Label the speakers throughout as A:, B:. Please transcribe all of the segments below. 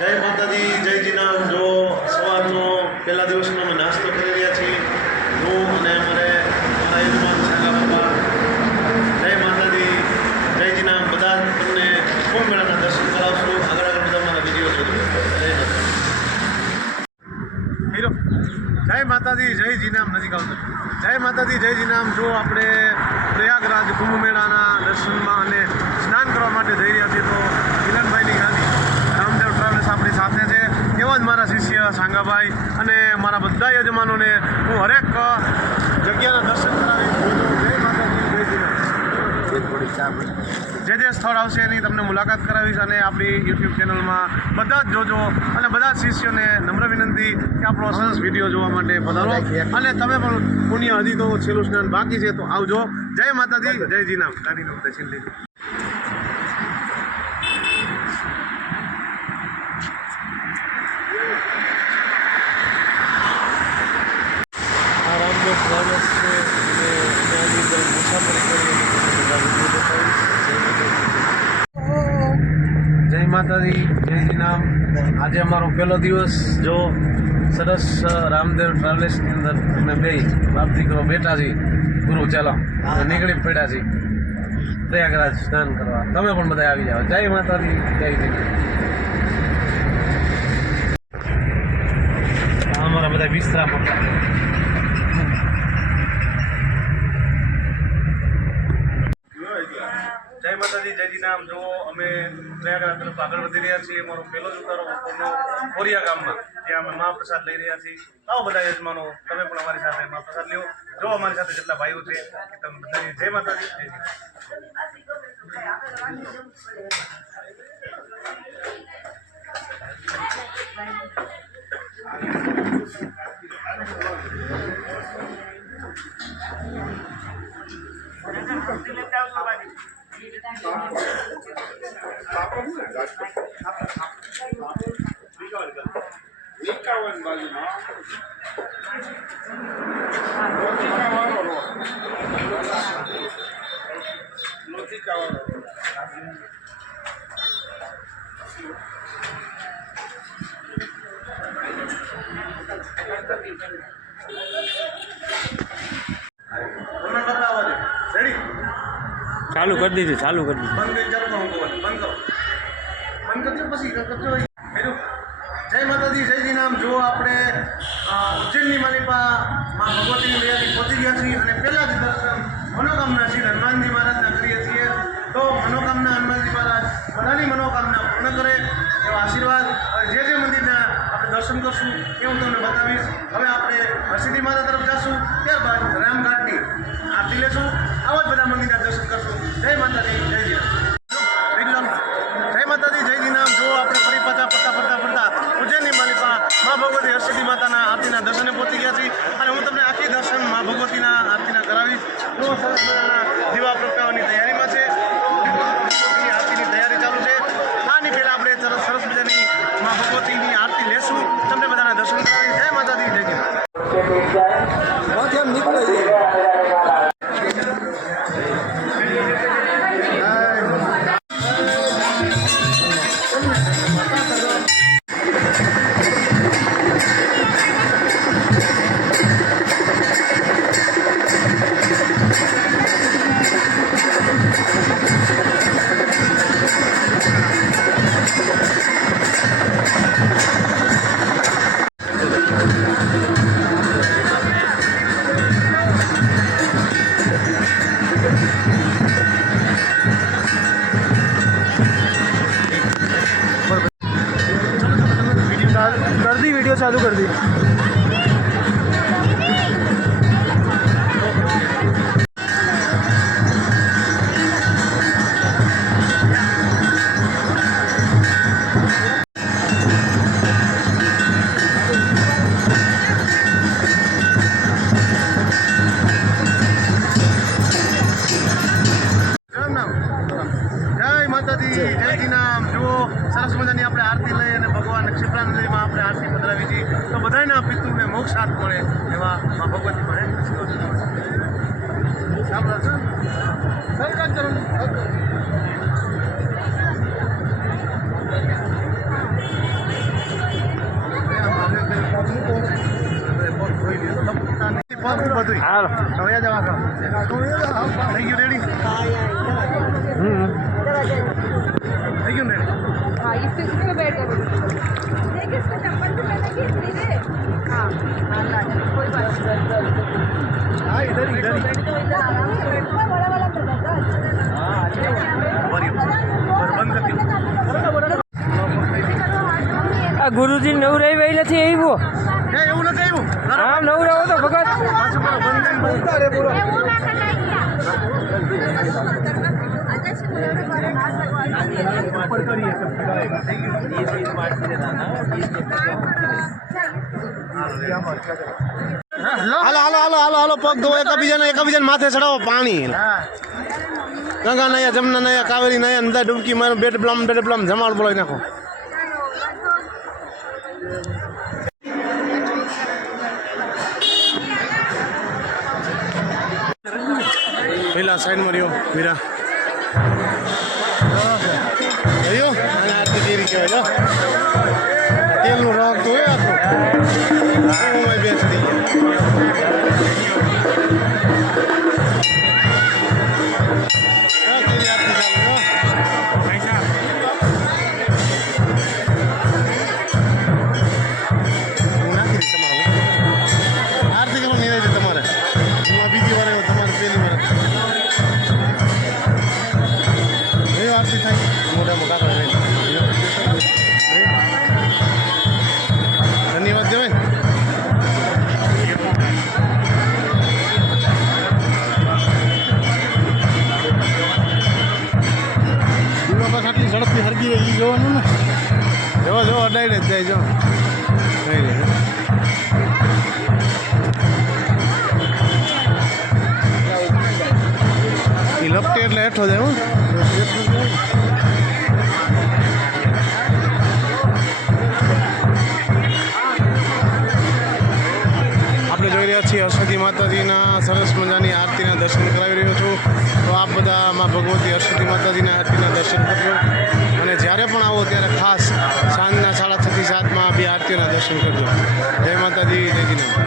A: જય માતાજી, જય જીનામ. જો સવારનો પહેલા દિવસનો અમે નાસ્તો કરી રહ્યા છીએ. હું અને અમારે મારા યજમાન સાગા બાપા. જય માતાજી, જય જીનામ. બધા તમને મેળાના દર્શન કરાવશું. આગળ આગળ બધા મારા વીડિયો જોજો. જય માતાજી. જય માતાજી, જય નજીક આવતો જય માતાજી, જય જીનામ. જો આપણે પ્રયાગરાજ કુંભ મેળાના દર્શનમાં અને સ્નાન કરવા માટે જઈ રહ્યા છીએ, તો મિલનભાઈની ગાડી રામદેવ ટ્રાવેલ્સ આપણી સાથે છે એવા જ મારા શિષ્ય સાંગાભાઈ અને મારા બધા યજમાનોને હું હરેક જગ્યાના દર્શન કરાવીશ જે જે સ્થળ આવશે એની તમને મુલાકાત કરાવીશ અને આપણી યુટ્યુબ ચેનલમાં બધા જ જોજો અને બધા જ શિષ્યોને નમ્ર વિનંતી કે આપણો સરસ વીડિયો જોવા માટે પધારો અને તમે પણ પુણ્ય હજી તો છેલ્લું સ્નાન બાકી છે તો આવજો. જય માતાજી જય જીનામ ગાડીનો દર્શન લીધું આ રામદેવ ટ્રાવેલ્સ છે અને એની અંદર મુસાફરી કરી અને તમને બધા વીડિયો બતાવીશ જય માતાજી જય શ્રી નામ આજે અમારો પહેલો દિવસ જો સરસ રામદેવ ટ્રાવેલ્સની અંદર અમે બે બાપ દીકરો બેઠા છીએ. ગુરુ ચાલો. નીકળી પડ્યા છીએ. પ્રયાગરાજ સ્નાન કરવા. તમે પણ બધા આવી જાઓ. જય માતાજી જય શ્રી અમારા બધા વિસ્તરા પકડા જય માતાજી જયજી નામ જો અમે પ્રયાગરાજ તરફ આગળ વધી રહ્યા છીએ. અમારો પહેલો જ ઉતારો બપોરનો કોરિયા ગામમાં, જ્યાં અમે મહાપ્રસાદ લઈ રહ્યા છીએ. આવો બધા યજમાનો, તમે પણ અમારી સાથે મહાપ્રસાદ લ્યો. જો અમારી સાથે જેટલા ભાઈઓ છે કે તમે બધાની જય માતાજી, જય શ્રી રામ.
B: એકાવન બાજુમાં
A: તમે કરતા આવો છો રેડી
C: ચાલુ કરી દીધું, ચાલુ કરી દીધું.
A: બંધ કરી બંધ કરો. બંધ કરજો પછી જય માતાજી જયજી નામ જો આપણે ઉજ્જૈનની માલિપા માં ભગવતીની દયાથી પહોંચી ગયા છીએ અને પહેલા જ દર્શન મનોકામના શ્રી હનુમાનજી મહારાજના કરીએ છીએ. તો મનોકામના હનુમાનજી મહારાજ બધાની મનોકામના પૂર્ણ કરે, એવા આશીર્વાદ. જે જે મંદિરના આપણે દર્શન કરશું, એ હું તમને બતાવીશ. હવે આપણે હરસિદ્ધિ માતા તરફ જશું, ત્યારબાદ રામઘાટની આરતી લેશું. આવા જ બધા મંદિરના દર્શન કરશું. જય માતાજી જય
C: कर दी वीडियो चालू कर दी
A: બધું
C: હાલો.
A: હવે જવા થઈ ગયું રેડી થઈ ગયું રેડી હા ઇધર ઇધર
C: આ ગુરુજી નવરાઈ વહી નથી આવ્યો.
A: એ એવું નથી આવ્યું?
C: હા નવરાવો તો ભગત
A: હાલો. હાલો હાલો હાલો હાલો પગ ધોવો એકબીજાને એકબીજાને માથે ચડાવો પાણી. ગંગા નયા જમના નયા કાવેરી નયા અંદર ડૂબકી મારો બેટ બ્લમ બેટ બ્લમ જમાડ બોલાવી નાખો. પેલા સાઈડમાં રહ્યો વીરા જોવાનું ને? જો જો અડાઈ જ જાય જો લપટે એટલે હેઠો જાય હું. રહ્યા છીએ માતાજીના સરસ મજાની આરતીના દર્શન કરાવી રહ્યો છું. તો આપ બધા માં ભગવતી અશ્વતી માતાજીના આરતીના દર્શન કરજો. અને જ્યારે પણ આવો ત્યારે ખાસ સાંજના સાડા છથી સાતમાં બી આરતીના દર્શન કરજો. જય માતાજી, જય જીના.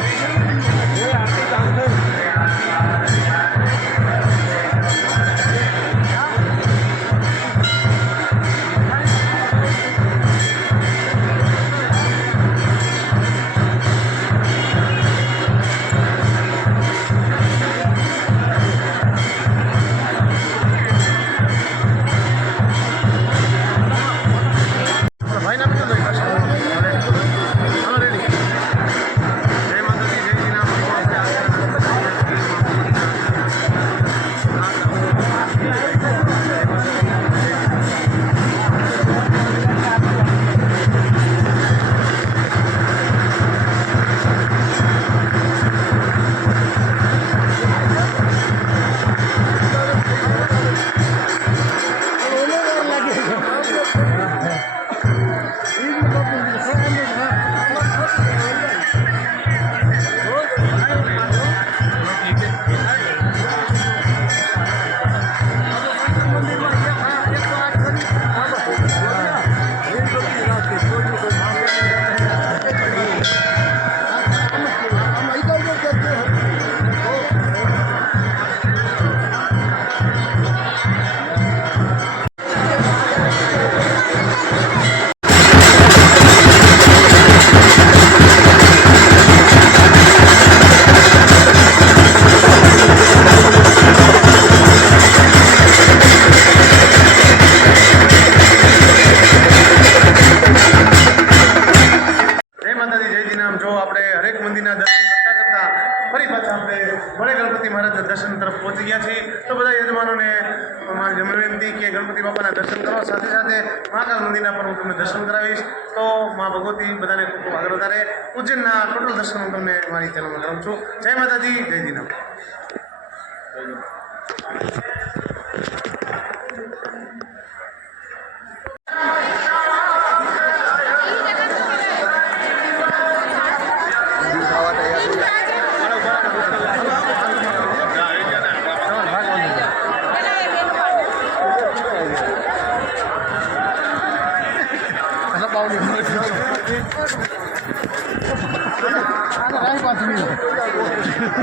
A: આપણે દર્શન તરફ પહોંચી ગયા છીએ તો બધા યજમાનોને મારી વિનંતી કે ગણપતિ બાપાના દર્શન કરવા. સાથે સાથે મહાકાલ મંદિરના પણ હું તમને દર્શન કરાવીશ. તો મા ભગવતી બધાને ખૂબ ખૂબ આગળ વધારે. ઉજ્જૈનના ટોટલ દર્શન હું તમને મારી ચેનલમાં કરાવું છું. જય માતાજી, જય દિના Thank you.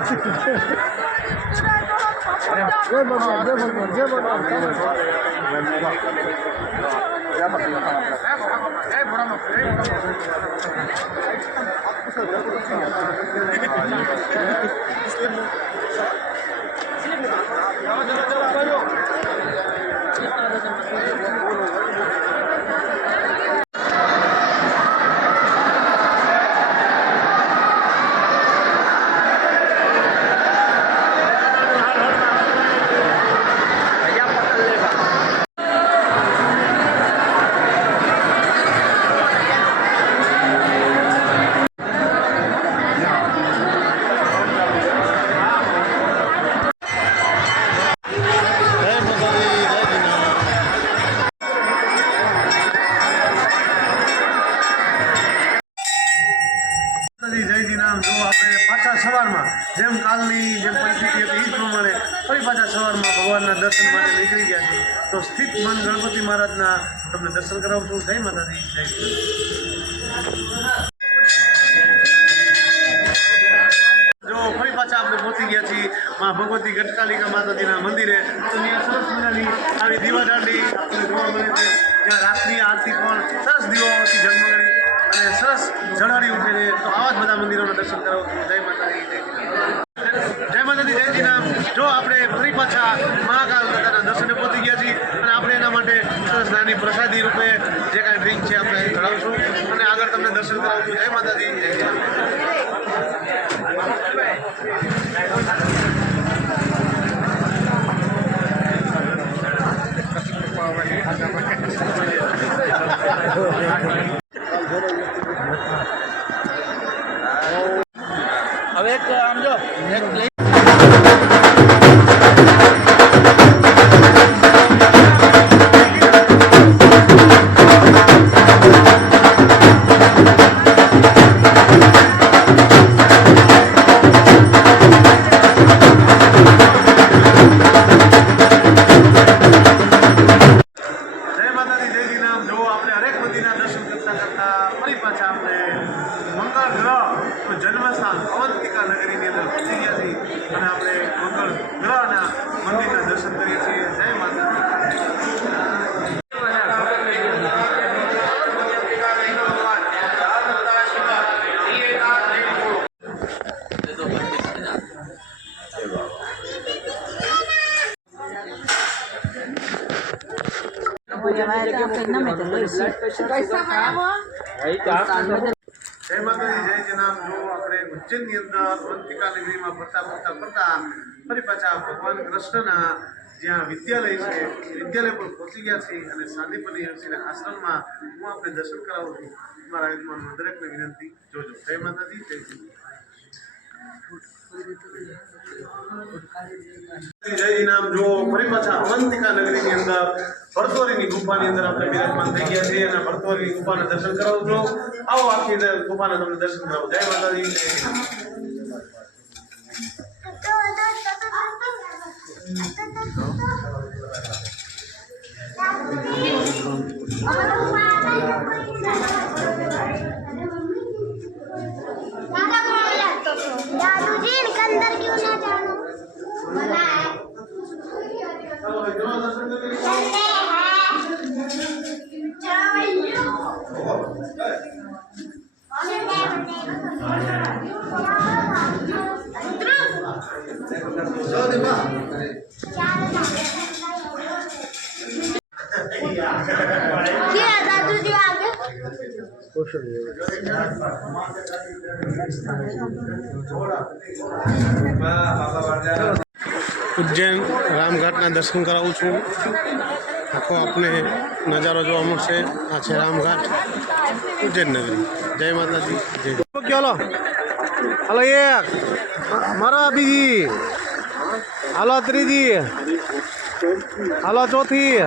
A: 山田さん。જેમ કાલની જેમ પરિસ્થિતિ હતી એ પ્રમાણે ફરી પાછા સવારમાં ભગવાનના દર્શન માટે નીકળી ગયા છે તો સ્થિત મન ગણપતિ મહારાજના તમને દર્શન કરાવું છું. જય માતાજી, જય જો ફરી પાછા આપણે પહોંચી ગયા છીએ મા ભગવતી ગટકાલિકા માતાજીના મંદિરે. તો ત્યાં સરસ મજાની આવી દીવાદાંડી આપણને જોવા મળે છે. ત્યાં રાતની આરતી પણ સરસ દીવાઓથી ઝગમગાડી અને સરસ જળહળી ઉઠે છે તો આવા જ બધા મંદિરોના દર્શન કરાવું છું. જય માતાજી જય શ્રી જય માતાજી જય શ્રી રામ જો આપણે ફરી પાછા મહાકાલ દાદાના દર્શને પહોંચી ગયા છીએ અને આપણે એના માટે સરસ નાની પ્રસાદી રૂપે જે કાંઈ ડ્રિંક છે આપણે ધરાવશું. અને આગળ તમને દર્શન કરાવશું જય માતાજી. જય માતાજી જય શ્રી જો આપણે ઉજ્જૈનની અંદર અવંતિકા નગરીમાં ફરતા ફરતા ફરતા ફરી પાછા ભગવાન કૃષ્ણના જ્યાં વિદ્યાલય છે વિદ્યાલય પર પહોંચી ગયા છે અને સાંદીપની ઋષિના આશ્રમમાં હું આપણે દર્શન કરાવું છું. મારા દરેક દરેકને વિનંતી. જોજો. જય માતાજી જય શ્રી જય નામ જો ફરી પાછા અવંતિકા નગરીની અંદર, ભરતોરીની ગુફાની અંદર આપણે બિરાજમાન થઈ ગયા છીએ અને ભરતોરી ગુફાના દર્શન કરાવું છું. આવો આખી ગુફા ગુફાના તમને દર્શન કરાવું. જય માતાજી. ચાલો ઉજ્જૈન રામઘાટના દર્શન કરાવું છું. આખો આપને નજારો જોવા મળશે. આ છે રામઘાટ ઉજ્જૈન નગરી જય માતાજી, જય હલો. હાલો, એક. મારો બીજી. હાલો ત્રીજી. હાલો ચોથી.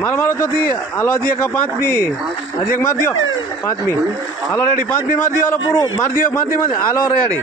A: મારો મારો ચોથી. હાલો, હજી એક પાંચમી. હજી એક મારી દો પાંચમી. હાલો રેડી પાંચમી મારી દો હાલો, પૂરું. મારી દો દો મારી. હાલો રેડી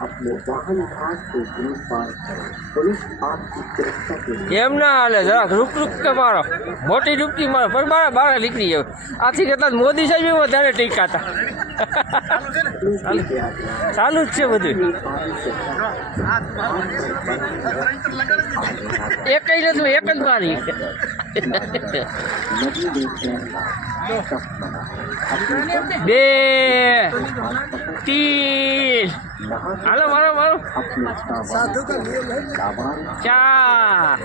D: अपने वाहन घास को दूर पार करें पुलिस आपकी सुरक्षा के लिए
C: એમ ના હાલે જરાક રૂક રૂક કે મારો મોટી ડૂબકી મારો પણ મારા બહાર નીકળી જાવ આથી કરતાં મોદી સાહેબ વધારે ટીકા હતા
D: पुलिस के आगे
C: ચાલુ જ છે બધું
D: पानी से
A: હાથ ત્રણ લગાડી દીધી
C: એક જ નથી એક જ મારી બે
D: તીન
C: હાલો મારો મારો ચાર.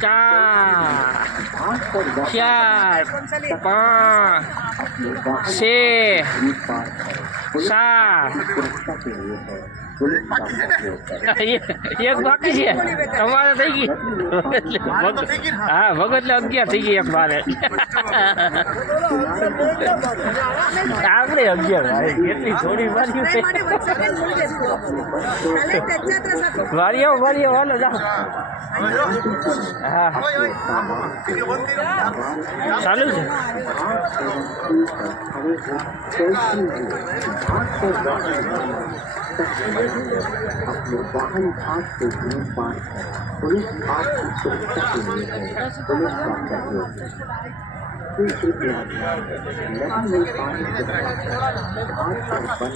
C: ચાર. ચાર. પાંચ. સાત. બાકી છે. તમારે થઈ ગઈ. હા, ભગત અગિયાર થઈ ગઈ એક મારે આપણે અગિયાર કેટલી થોડી વારી વારી આવો વારી હાલો, જાઓ. હા. ચાલુ છે. Thank you.
D: अपने वाहन घाट से दूर पार है पुलिस आपकी सुरक्षा के लिए है पुलिस का सहयोग नदी में पानी घाट पर बन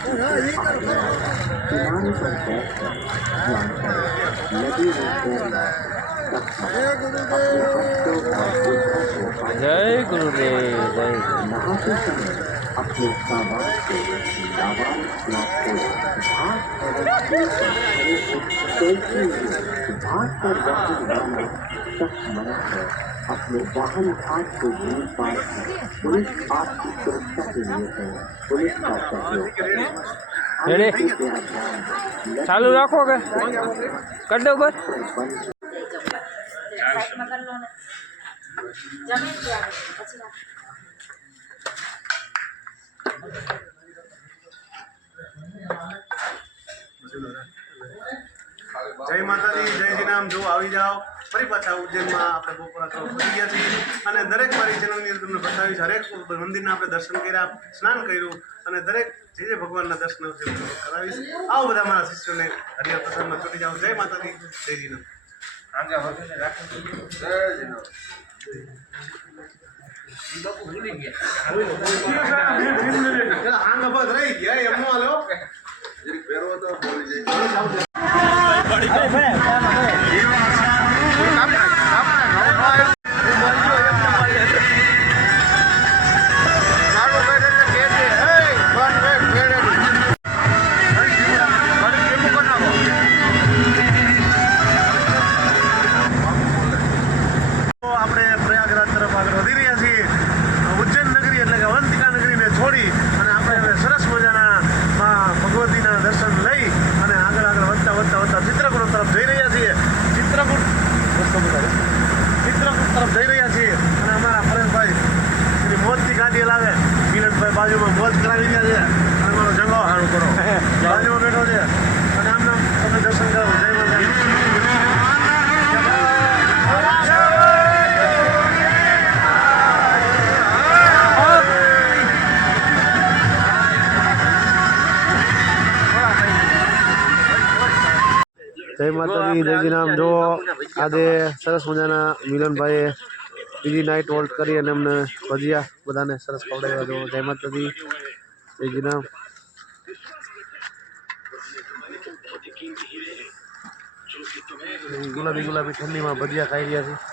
D: किनारे पर बैठकर ध्यान करें नदी में तैरना
C: जय गुरुदेव जय
D: नहाते समय अपने सामान को लावारिस न छोड़ें घास एवं कील पर खड़े हो चलते हुए घाट पर वाहन डालना सख्त मना है अपने वाहन घाट से दूर पार करें पुलिस आपकी सुरक्षा के लिए है पुलिस का सहयोग करें
C: રેડી
D: कृपया ध्यान दें
C: ચાલુ રાખો કે કરી દો બસ
D: बंद
A: જય માતાજી જય શ્રી રામ. જો આવી જાઓ. ફરી પાછા ઉજ્જૈનમાં આપણે બપોરા કરવા પહોંચી ગયા છીએ. અને દરેક મારી ચેનલની અંદર તમને બતાવીશ હરેક મંદિરના આપણે દર્શન કર્યા સ્નાન કર્યું અને દરેક જે જે ભગવાનના દર્શન કરાવીશ. આવો બધા મારા શિષ્યોને હરિયા પ્રસાદમાં ચૂંટી જાઓ. જય માતાજી જય શ્રી રામ પેલા હાંગ અબજ રહી ગયા એમનો હાલો. તો જય માતાજી જય નામ જો આજે સરસ મજાના મિલનભાઈએ બીજી નાઇટ હોલ્ડ કરી અને અમને ભજીયા બધાને સરસ ખવડાવ્યા. જો જય માતાજી જય નામ ગુલાબી ગુલાબી ઠંડીમાં ભજીયા ખાઈ રહ્યા છે